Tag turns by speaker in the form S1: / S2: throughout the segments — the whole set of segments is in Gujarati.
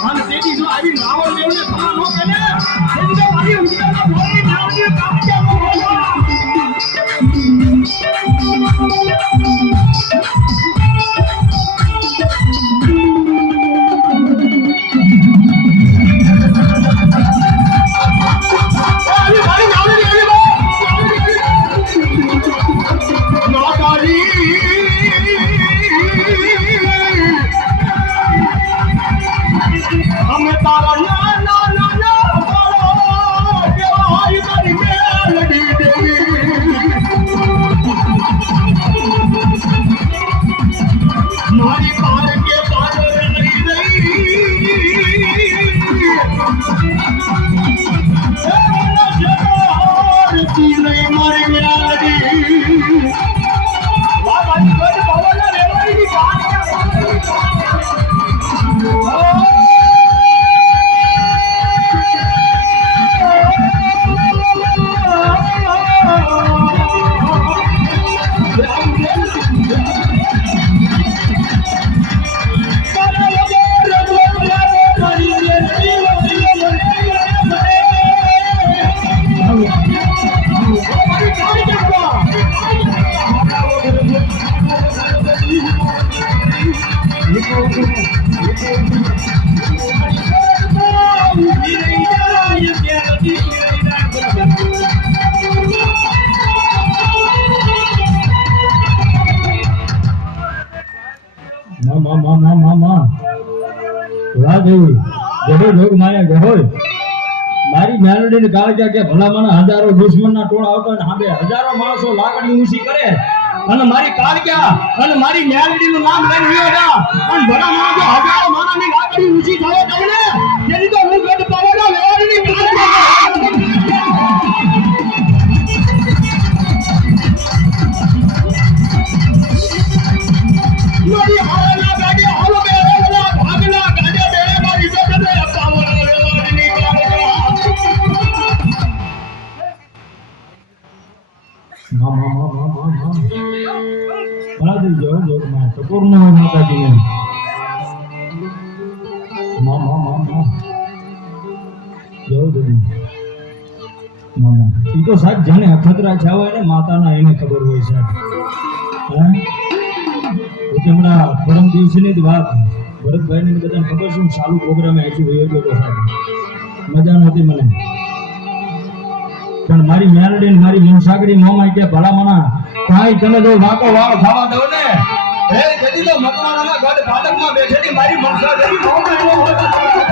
S1: અને તેથી જો આવી નાવો દેવને ખમા નો કરે તેથી તો મારી ઉંદરના ભોળની નાવની કાપ્યા નો
S2: માં માં માં માં માં માં વાહ દેવી જહો જોગ માયા જહોય મારી મેલડીને કાળજા કે ભલામણ હજારો દુશ્મનના ટોળા આવતા ને હજારો માણસો લાકડી ઊંચી કરે. અને મારી કાળજા અને મારી મેલડીનું નામ લઈને વિયો જા. અને ભલા માણસો હજારો માણસની લાકડી ઊંચી થાય તમને જેની તો હું ગઢ પાવડા વેવાડીની કાળજા ભલા દેવી જહો જોગ માયા ટકોરનો હોય માતાજીને. માં માં માં માં. જહો દેવી મામા એ તો સાહેબ જેને અખતરા છે હોય ને, માતાના એને ખબર હોય સાહેબ. હે? તો હમણાં પરમ દિવસની જ વાત. ભરતભાઈ ને બધાને ખબર છે ચાલુ પ્રોગ્રામે અહીંથી વયો ગયો હતો સાહેબ. મજા નહોતી મને. પણ મારી મેલડી ને મારી મનસાગરી મોમાં કે ભલા કાંઈ તમે જો વાકો વાળો ખાવા દો ને. એ જદી તો મકવાણાના ગઢ ફાટકમાં બેઠેલી મારી મનસા એવો હોય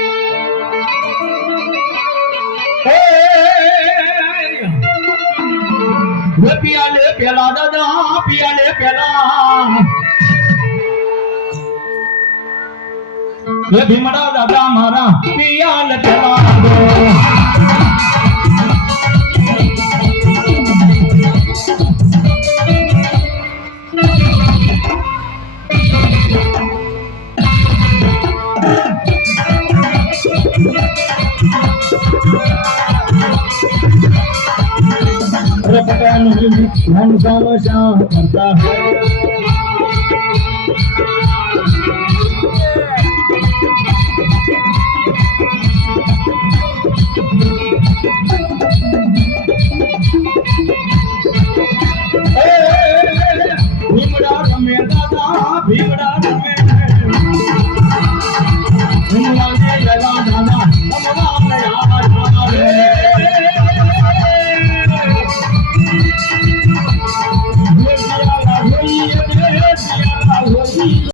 S1: પિયાલે પેલા દાદા પિયાલે પેલા
S2: ભીમડા દાદા પ્રકટાની હંસમ સાંભળતા નિમડા